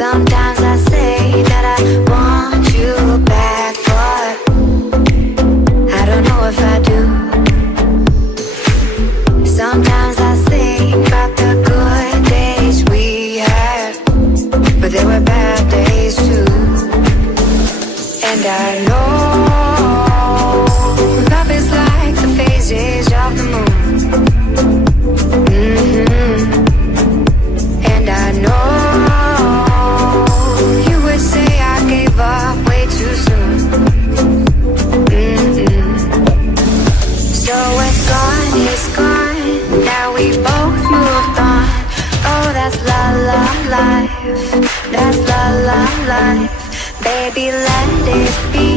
Sometimes I say that I want you back, but I don't know if I do. Sometimes I think about the good days we had, but there were bad days too. And I know love is like the phases of the moon. And I know you would say I gave up way too soon. So it's gone, now we both moved on. Oh, that's la la life, that's la la life. Baby, let it be,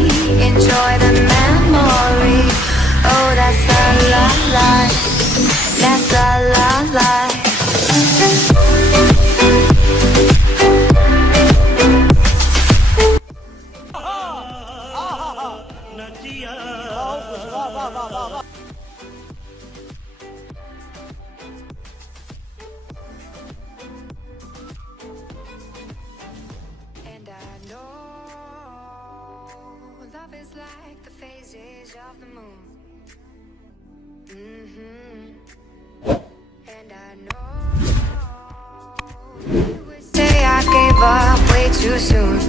enjoy the memory. Oh, that's la la life, that's la la life. And I know love is like the phases of the moon. And I know you would say I gave up way too soon.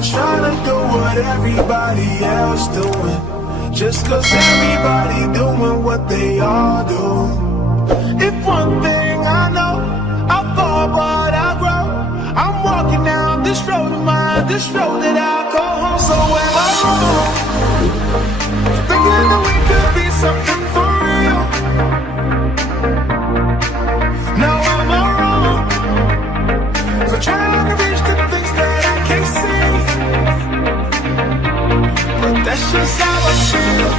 been trying to do what everybody else doing, just cause everybody doing what they all do. If one thing I know, I fall but I grow. I'm walking down this road of mine, this road that I call home. So am I wrong, thinking that we could be something for real? Now am I wrong for trying to reach the things that I can't see? But that's just how I feel.